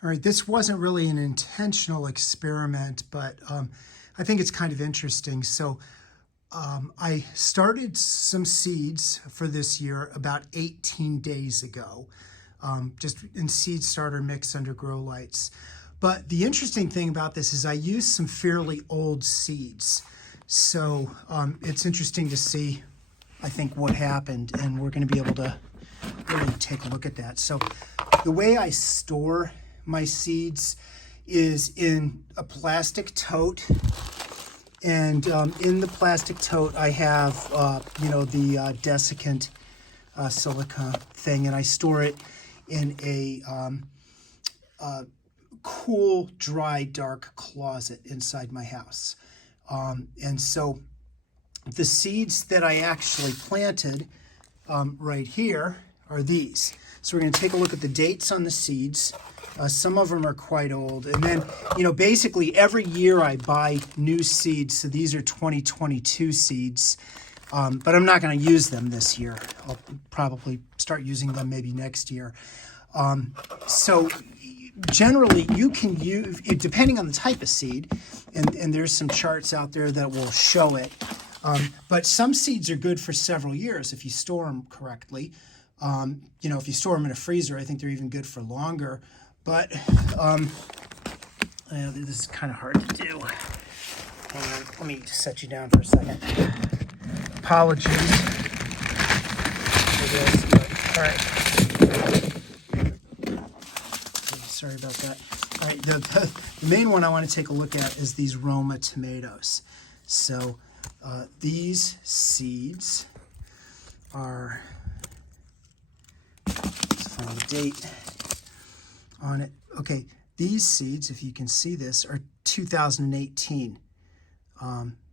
All right, this wasn't really an intentional experiment, but I think it's kind of interesting. So I started some seeds for this year about 18 days ago, just in seed starter mix under grow lights. But the interesting thing about this is I used some fairly old seeds. So it's interesting to see, I think, what happened, and we're going to be able to really take a look at that. So the way I store my seeds is in a plastic tote, and in the plastic tote I have the desiccant silica thing, and I store it in a cool, dry, dark closet inside my house. And so the seeds that I actually planted right here are these. So we're going to take a look at the dates on the seeds. Some of them are quite old. And then, basically every year I buy new seeds. So these are 2022 seeds, but I'm not going to use them this year. I'll probably start using them maybe next year. So generally you can use, depending on the type of seed, and there's some charts out there that will show it, but some seeds are good for several years if you store them correctly. If you store them in a freezer, I think they're even good for longer. But this is kind of hard to do. Hang on, let me just set you down for a second. Apologies for this, but all right. Sorry about that. All right, the main one I want to take a look at is these Roma tomatoes. So these seeds are, let's find the date on it. Okay, these seeds, if you can see this, are 2018.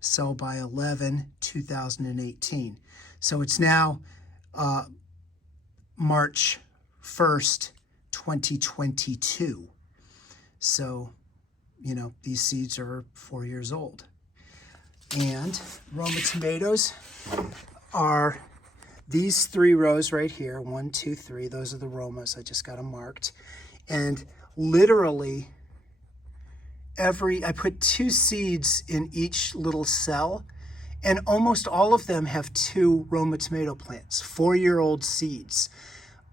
Sell by 11, 2018. So it's now March 1st, 2022. So, these seeds are 4 years old. And Roma tomatoes are these 3 rows right here. 1, 2, 3. Those are the Romas. I just got them marked. And literally I put 2 seeds in each little cell, and almost all of them have 2 Roma tomato plants, 4-year-old seeds.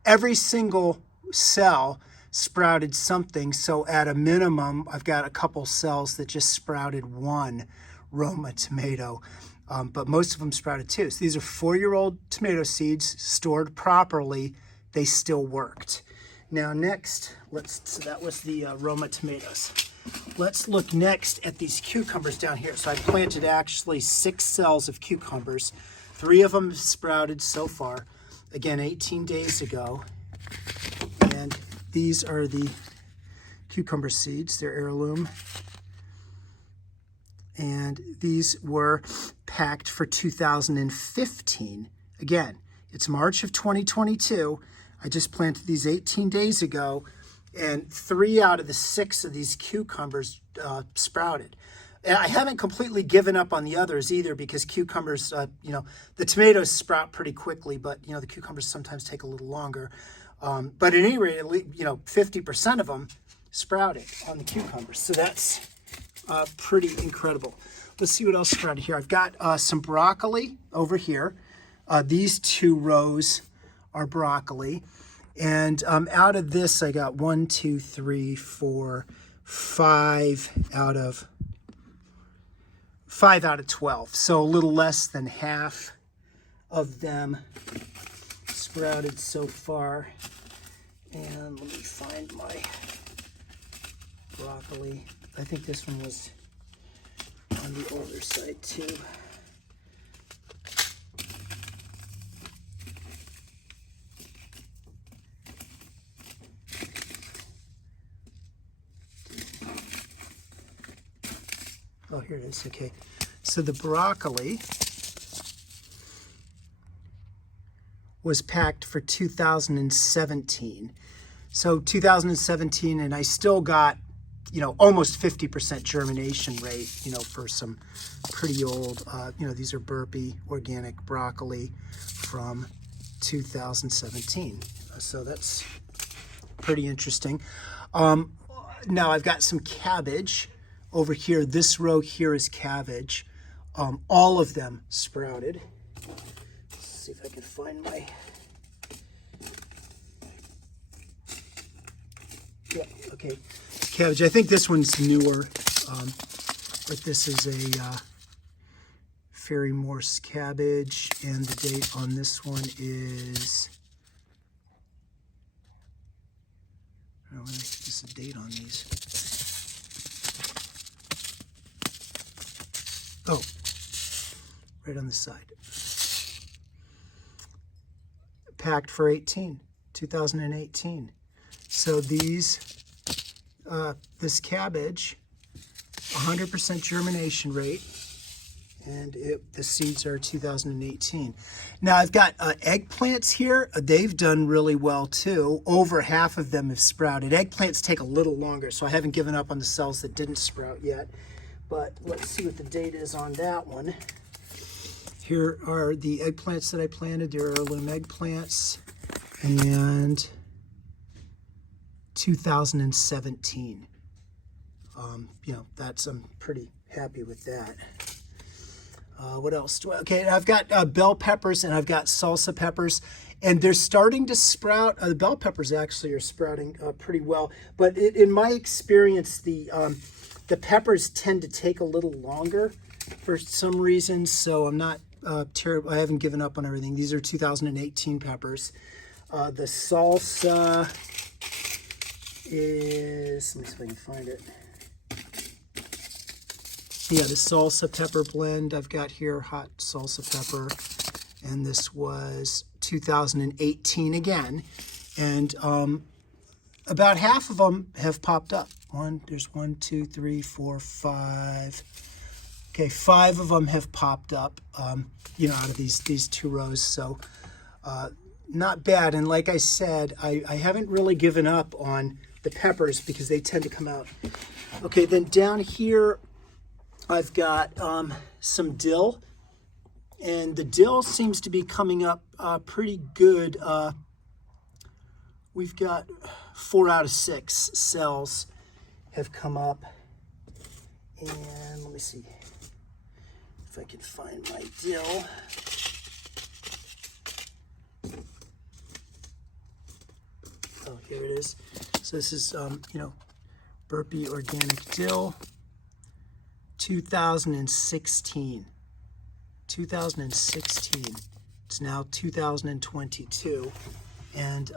Every single cell sprouted something, so at a minimum, I've got a couple cells that just sprouted 1 Roma tomato, but most of them sprouted 2. So these are 4-year-old tomato seeds stored properly. They still worked. Now next, so that was the Roma tomatoes. Let's look next at these cucumbers down here. So I planted actually 6 cells of cucumbers. 3 of them have sprouted so far. Again, 18 days ago. And these are the cucumber seeds. They're heirloom. And these were packed for 2015. Again, it's March of 2022. I just planted these 18 days ago, and 3 out of the 6 of these cucumbers sprouted. And I haven't completely given up on the others either, because cucumbers, the tomatoes sprout pretty quickly, but, the cucumbers sometimes take a little longer. But at any rate, 50% of them sprouted on the cucumbers. So that's pretty incredible. Let's see what else sprouted here. I've got some broccoli over here. These 2 rows are broccoli, and out of this I got 1, 2, 3, 4, 5 out of 12, so a little less than half of them sprouted so far. And let me find my broccoli. I think this one was on the older side too. Oh, here it is. Okay. So the broccoli was packed for 2017. So 2017, and I still got, almost 50% germination rate, for some pretty old, these are Burpee organic broccoli from 2017. So that's pretty interesting. now I've got some cabbage over here. This row here is cabbage. All of them sprouted. Let's see if I can find my... Yeah, okay. Cabbage. I think this one's newer, but this is a Fairy Morse cabbage, and the date on this one is... I don't know whether there's a date on these. Oh, right on the side. Packed for 2018. So these, this cabbage, 100% germination rate, and the seeds are 2018. Now I've got eggplants here. They've done really well too. Over half of them have sprouted. Eggplants take a little longer, so I haven't given up on the cells that didn't sprout yet. But let's see what the date is on that one. Here are the eggplants that I planted. They're heirloom eggplants, and 2017. You know, I'm pretty happy with that. What else do I, okay, I've got bell peppers and I've got salsa peppers, and they're starting to sprout. The bell peppers actually are sprouting pretty well, but in my experience, the peppers tend to take a little longer for some reason, so I'm not terrible. I haven't given up on everything. These are 2018 peppers. The salsa is, let me see if I can find it. Yeah, the salsa pepper blend I've got here, hot salsa pepper, and this was 2018 again, and about half of them have popped up. There's 1, 2, 3, 4, 5. Okay, 5 of them have popped up, you know, out of these 2 rows, so not bad. And like I said, I haven't really given up on the peppers because they tend to come out. Okay, then down here, I've got some dill, and the dill seems to be coming up pretty good. We've got 4 out of 6 cells have come up, and let me see if I can find my dill. Oh, here it is. So this is, you know, Burpee Organic Dill. 2016. It's now 2022, and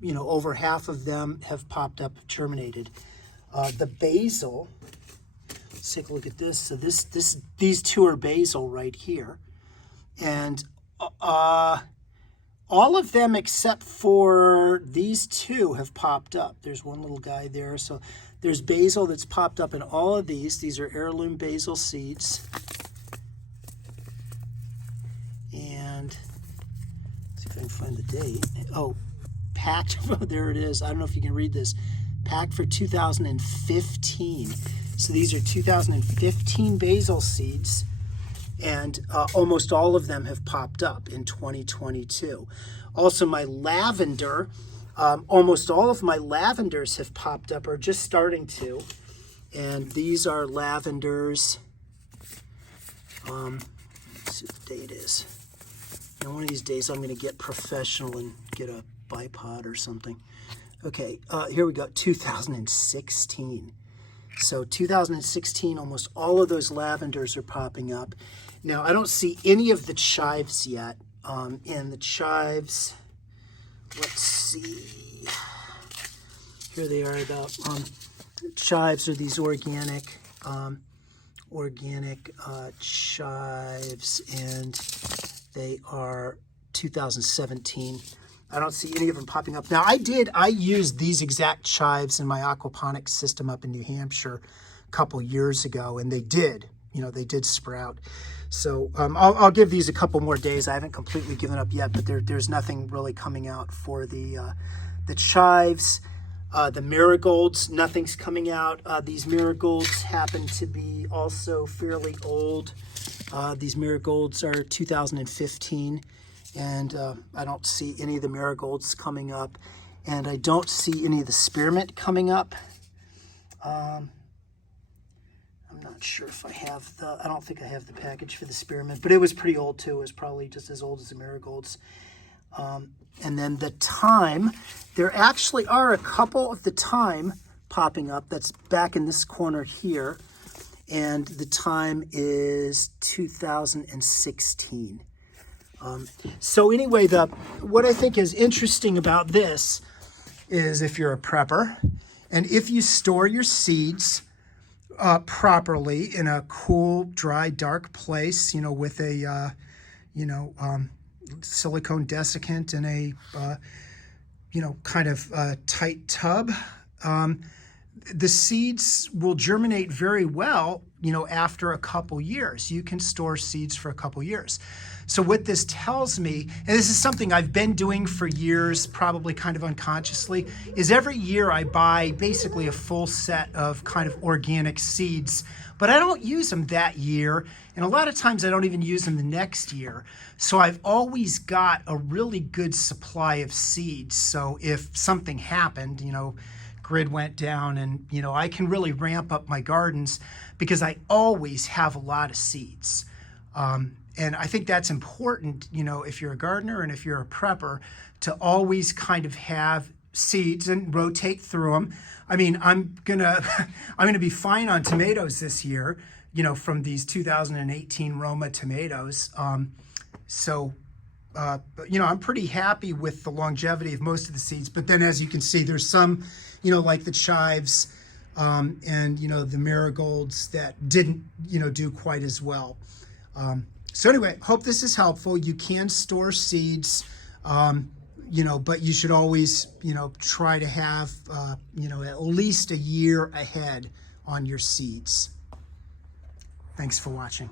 you know, over half of them have popped up, germinated. The basil, let's take a look at this. So these 2 are basil right here, and all of them except for these 2 have popped up. There's one little guy there, so there's basil that's popped up in all of these. These are heirloom basil seeds. And let's see if I can find the date. Oh, packed, there it is. I don't know if you can read this. Packed for 2015. So these are 2015 basil seeds, and almost all of them have popped up in 2022. Also, my lavender, almost all of my lavenders have popped up, or just starting to, and these are lavenders. Let's see what the date is. And one of these days I'm going to get professional and get a bipod or something. Okay, here we go, 2016. So 2016, almost all of those lavenders are popping up. Now, I don't see any of the chives yet. And the chives, let's see. Here they are. The chives are these organic chives, and they are 2017. I don't see any of them popping up. Now, I used these exact chives in my aquaponics system up in New Hampshire a couple years ago, and they did sprout. So I'll give these a couple more days. I haven't completely given up yet, but there's nothing really coming out for the chives. The marigolds, nothing's coming out. These marigolds happen to be also fairly old. These marigolds are 2015. And I don't see any of the marigolds coming up, and I don't see any of the spearmint coming up. I'm not sure if I have I don't think I have the package for the spearmint, but it was pretty old too. It was probably just as old as the marigolds. And then the thyme, there actually are a couple of the thyme popping up. That's back in this corner here. And the thyme is 2016. So anyway, what I think is interesting about this is if you're a prepper, and if you store your seeds properly in a cool, dry, dark place, you know, with a, silicone desiccant in a, kind of tight tub, the seeds will germinate very well, after a couple years. You can store seeds for a couple years. So what this tells me, and this is something I've been doing for years, probably kind of unconsciously, is every year I buy basically a full set of kind of organic seeds, but I don't use them that year. And a lot of times I don't even use them the next year. So I've always got a really good supply of seeds. So if something happened, grid went down and, I can really ramp up my gardens because I always have a lot of seeds. And I think that's important, if you're a gardener and if you're a prepper, to always kind of have seeds and rotate through them. I mean, I'm gonna be fine on tomatoes this year, from these 2018 Roma tomatoes. I'm pretty happy with the longevity of most of the seeds. But then, as you can see, there's some, like the chives and the marigolds that didn't, do quite as well. So anyway, hope this is helpful. You can store seeds, but you should always, try to have, at least a year ahead on your seeds. Thanks for watching.